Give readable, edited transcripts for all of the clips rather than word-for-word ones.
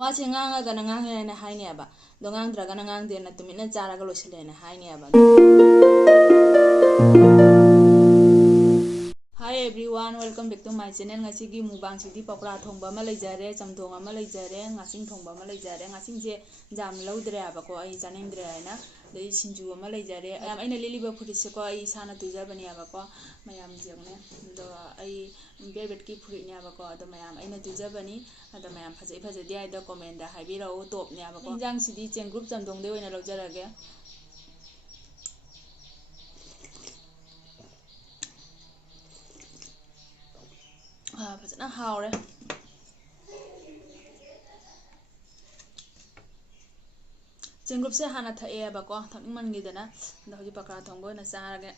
ꯋꯥꯁꯦ ꯉꯥꯡꯉꯒꯅ ꯉꯥꯡꯉꯦꯅ ꯍꯥꯏꯅꯦꯕ, ꯑꯗꯣ ꯉꯥꯡꯗ꯭ꯔꯒꯅ ꯉꯥꯡꯗꯦꯅ ꯇꯨꯃꯤꯟꯅ ꯆꯥꯔꯒ ꯂꯣꯏꯁꯤꯜꯂꯦꯅ ꯍꯥꯏꯅꯦꯕ. Hi everyone, welcome back to my channel. ꯉꯁꯤꯒꯤ ꯃꯨꯛꯕꯥꯡꯁꯤꯗꯤ ꯄꯀꯣꯔꯥ ꯊꯣꯡꯕ ꯑꯃ ꯂꯩꯖꯔꯦ, ꯆꯝꯊꯣꯡ ꯑꯃ ꯂꯩꯖꯔꯦ, ꯉꯥꯆꯤꯡ ꯊꯣꯡꯕ ꯑꯃ ꯂꯩꯖꯔꯦ. ꯉꯥꯆꯤꯡꯁꯦ ꯌꯥꯝ ꯂꯧꯗ꯭ꯔꯦ ꯍꯥꯏꯕꯀꯣ, ꯑꯩ ꯆꯥꯅꯤꯡꯗ꯭ꯔꯦ ꯍꯥꯏꯅ. ꯑꯗꯩ ꯁꯤꯡꯖꯨ ꯑꯃ ꯂꯩꯖꯔꯦ. ꯃꯌꯥꯝ ꯑꯩꯅ ꯂꯤꯠꯂꯤꯕ ꯐꯨꯔꯤꯠꯁꯦꯀꯣ ꯑꯩ ꯏꯁꯥꯅ ꯇꯨꯖꯕꯅꯦꯕꯀꯣ, ꯃꯌꯥꯝ ꯌꯦꯡꯉꯨꯅꯦ. ꯑꯗꯣ ꯑꯩ ꯕꯦꯜꯕꯦꯠꯀꯤ ꯐꯨꯔꯤꯠꯅꯦꯕꯀꯣ, ꯑꯗꯣ ꯃꯌꯥꯝ ꯑꯩꯅ ꯇꯨꯖꯕꯅꯤ. ꯑꯗꯣ ꯃꯌꯥꯝ ꯐꯖꯩ ꯐꯖꯗꯦ ꯍꯥꯏꯗꯣ ꯀꯣꯃꯦꯟꯗ ꯍꯥꯏꯕꯤꯔꯛꯎ. ꯇꯣꯞꯅꯦꯕꯀꯣ. ꯏꯟꯖꯥꯡꯁꯤꯗꯤ ꯆꯦꯡꯒ꯭ꯔꯨꯞ ꯆꯝꯊꯣꯡꯗꯩ ꯑꯣꯏꯅ ꯂꯧꯖꯔꯒꯦ. ꯐꯖꯅ ꯍꯥꯎꯔꯦ. ꯆꯦꯡꯒ꯭ꯔꯨꯞꯁꯦ ꯍꯥꯟꯅ ꯊꯛꯑꯦꯕꯀꯣ, ꯊꯛꯅꯤꯡꯃꯟꯈꯤꯗꯅ. ꯑꯗꯣ ꯍꯧꯖꯤꯛ ꯄꯀꯣꯔꯥ ꯊꯣꯡꯕ ꯑꯣꯏꯅ ꯆꯥꯔꯒꯦ.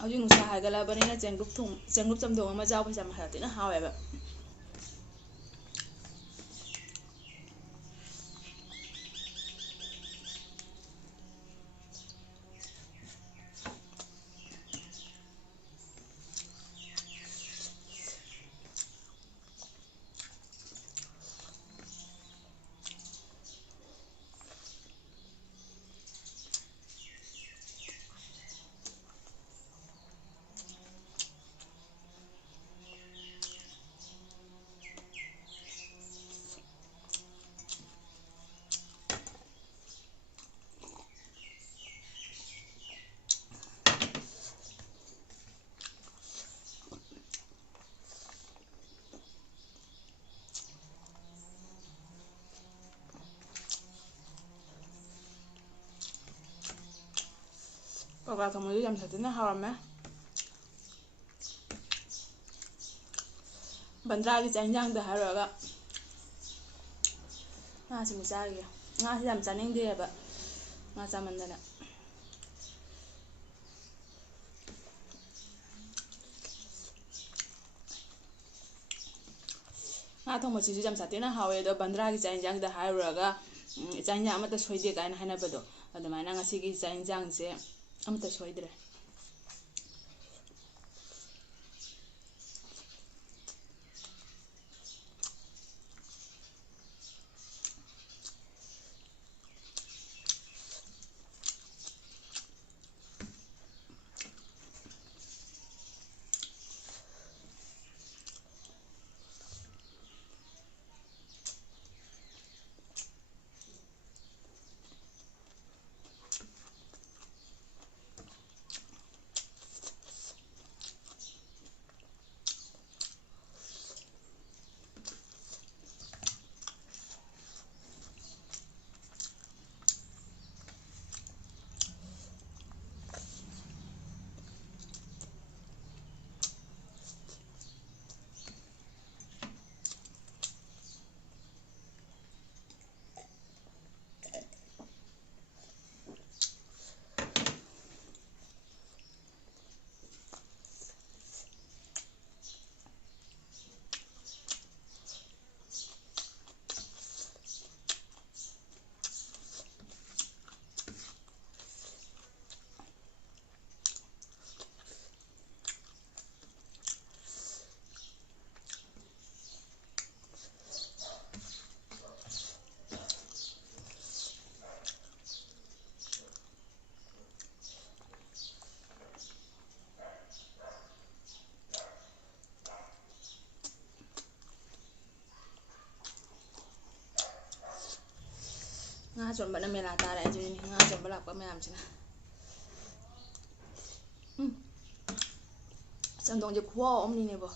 ꯍꯧꯖꯤꯛ ꯅꯨꯡꯁꯥ ꯍꯥꯏꯒꯠꯂꯕꯅꯤꯅ ꯆꯦꯡꯒ꯭ꯔꯨꯞ ꯆꯝꯊꯣꯡ ꯑꯃ ꯆꯥꯕꯁꯦ ꯌꯥꯝ ꯊꯤꯅ ꯍꯥꯎꯋꯦꯕ. ꯄꯀꯣꯔꯥ ꯊꯣꯡꯕꯁꯨ ꯌꯥꯝ ꯊꯤꯅ ꯍꯥꯎꯔꯝꯃꯦ. ꯕꯟꯗ꯭ꯔꯥꯒꯤ ꯆꯥꯛ ꯌꯦꯟꯁꯥꯡꯗ ꯍꯥꯏꯔꯨꯔꯒ ꯉꯥꯁꯤꯃꯨꯛ ꯆꯥꯈꯤꯒꯦ. ꯉꯥꯁꯤ ꯌꯥꯝ ꯆꯥꯅꯤꯡꯗꯦꯕ, ꯉꯥ ꯆꯥꯃꯟꯗꯅ. ꯉꯥ ꯊꯣꯡꯕꯁꯤꯁꯨ ꯌꯥꯝ ꯁꯥꯊꯤꯅ ꯍꯥꯎꯋꯦ. ꯑꯗꯣ ꯕꯟꯗ꯭ꯔꯥꯒꯤ ꯆꯥꯛ ꯌꯦꯟꯁꯥꯡꯗ ꯍꯥꯏꯔꯨꯔꯒ ꯆꯥꯛ ꯌꯦꯟꯁꯥꯡ ꯑꯃꯠꯇ ꯁꯣꯏꯗꯦ ꯀꯥꯏꯅ ꯍꯥꯏꯅꯕꯗꯣ, ꯑꯗꯨꯃꯥꯏꯅ ꯉꯁꯤꯒꯤ ꯆꯥꯛ ꯌꯦꯟꯁꯥꯡꯁꯦ ꯑꯃꯠꯇ ꯁꯣꯏꯗ꯭ꯔꯦ. ꯆꯣꯟꯕꯅ ꯃꯦꯂꯥ ꯇꯥꯔꯦ ꯑꯗꯨꯅꯤ ꯉꯥ ꯆꯣꯟꯕ ꯂꯥꯛꯄ ꯃꯌꯥꯝꯁꯤꯅ ꯆꯝꯊꯣꯡꯁꯦ ꯈꯨꯍꯥꯎ ꯑꯃꯅꯤꯅꯦꯕꯣ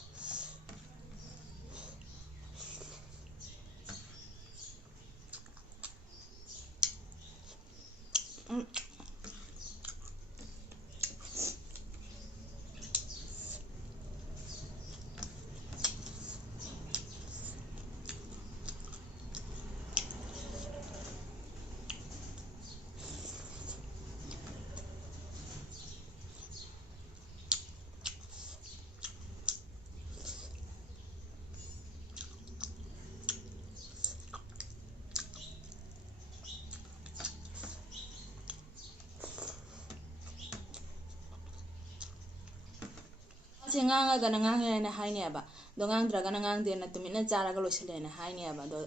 ꯁꯦ ꯉꯥꯡꯉꯒꯅ ꯉꯥꯡꯉꯦꯅ ꯍꯥꯏꯅꯦꯕ ꯑꯗꯣ ꯉꯥꯡꯗ꯭ꯔꯒꯅ ꯉꯥꯡꯗꯦꯅ ꯇꯨꯃꯤꯟꯅ ꯆꯥꯔꯒ ꯂꯣꯏꯁꯤꯜꯂꯦꯅ ꯍꯥꯏꯅꯦꯕ ꯑꯗꯣ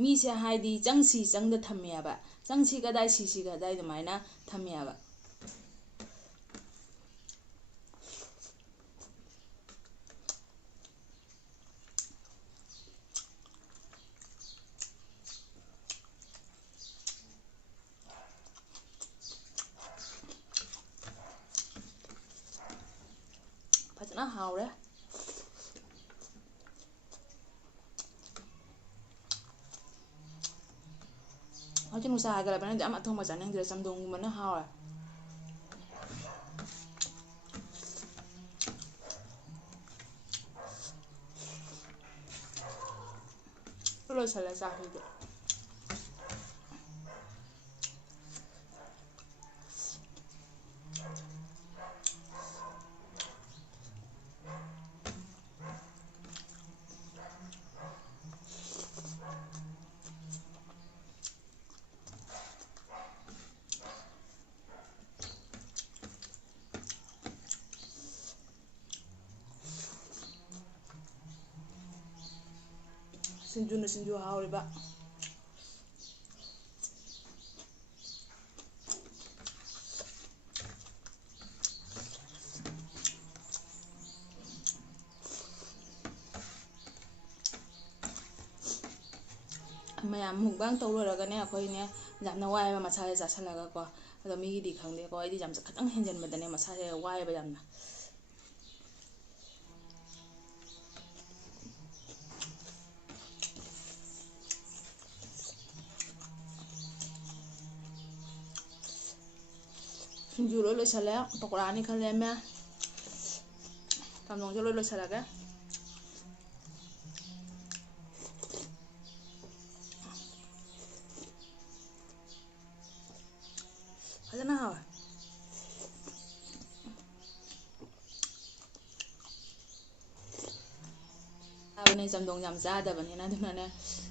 ꯃꯤꯁꯦ ꯍꯥꯏꯗꯤ ꯆꯪꯁꯤ ꯆꯪꯗ ꯊꯝꯃꯦꯕ ꯆꯪꯁꯤ ꯀꯗꯥꯏ ꯁꯤꯁꯤ ꯀꯗꯥꯏ ꯑꯗꯨꯃꯥꯏꯅ ꯊꯝꯃꯦꯕ ꯐꯖꯅ ꯍꯥꯎꯔꯦ ꯍꯧꯖꯤꯛ ꯅꯨꯡꯁꯥ ꯍꯥꯏꯒꯠꯂꯕꯅꯤꯅ ꯌꯥꯝ ꯑꯊꯣꯡꯕ ꯆꯥꯅꯤꯡꯗ꯭ꯔꯦ ꯆꯝꯊꯣꯡꯒꯨꯝꯕꯅ ꯍꯥꯎꯔꯦ ꯂꯣꯏꯁꯜꯂꯦ ꯆꯥꯛꯁꯤꯗꯤ ꯁꯤꯡꯖꯨꯅ ꯁꯤꯡꯖꯨ ꯍꯥꯎꯔꯤꯕ ꯃꯌꯥꯝ ꯃꯨꯛꯕꯥꯡ ꯇꯧ ꯂꯣꯏꯔꯒꯅꯦ ꯑꯩꯈꯣꯏꯅꯦ ꯌꯥꯝꯅ ꯋꯥꯏꯑꯦꯕ ꯃꯁꯥꯁꯦ ꯆꯥꯁꯜꯂꯒꯀꯣ ꯑꯗꯣ ꯃꯤꯒꯤꯗꯤ ꯈꯪꯗꯦꯀꯣ ꯑꯩꯗꯤ ꯌꯥꯝ ꯈꯤꯇꯪ ꯍꯦꯟꯖꯟꯕꯗꯅꯦ ꯃꯁꯥꯁꯦ ꯋꯥꯏꯑꯦꯕ ꯌꯥꯝꯅ ꯁꯤꯡꯖꯨ ꯂꯣꯏ ꯂꯣꯏꯁꯜꯂꯦ ꯄꯀꯣꯔꯥ ꯑꯅꯤ ꯈꯔ ꯂꯦꯝꯃꯦ ꯆꯝꯊꯣꯡꯁꯨ ꯂꯣꯏ ꯂꯣꯏꯁꯜꯂꯒꯦ ꯐꯖꯅ ꯍꯥꯎꯋꯦ ꯆꯥꯕꯅꯦ ꯆꯝꯊꯣꯡ ꯌꯥꯝ ꯆꯥꯗꯕꯅꯤꯅ ꯑꯗꯨꯅꯅꯦ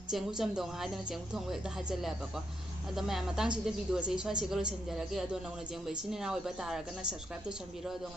ꯆꯦꯡꯒꯨꯞ ꯆꯝꯊꯣꯡ ꯍꯥꯏꯗꯅ ꯆꯦꯡꯒꯨꯞ ꯊꯣꯡꯕ ꯍꯦꯛꯇ ꯍꯥꯏꯖꯜꯂꯦꯕꯀꯣ ꯑꯗꯣ ꯃꯌꯥꯝ ꯃꯇꯥꯡꯁꯤꯗ ꯚꯤꯗꯤꯑꯣꯁꯦ ꯁ꯭ꯋꯥꯏꯁꯤꯒ ꯂꯣꯏꯁꯤꯟꯖꯔꯒꯦ ꯑꯗꯣ ꯅꯧꯅ ꯌꯦꯡꯕ ꯏꯆꯤꯟ ꯏꯅꯥꯎ ꯑꯣꯏꯕ ꯇꯥꯔꯒꯅ ꯁꯕꯁꯀ꯭ꯔꯥꯏꯕ ꯇꯧꯁꯟꯕꯤꯔꯣ ꯑꯗꯣ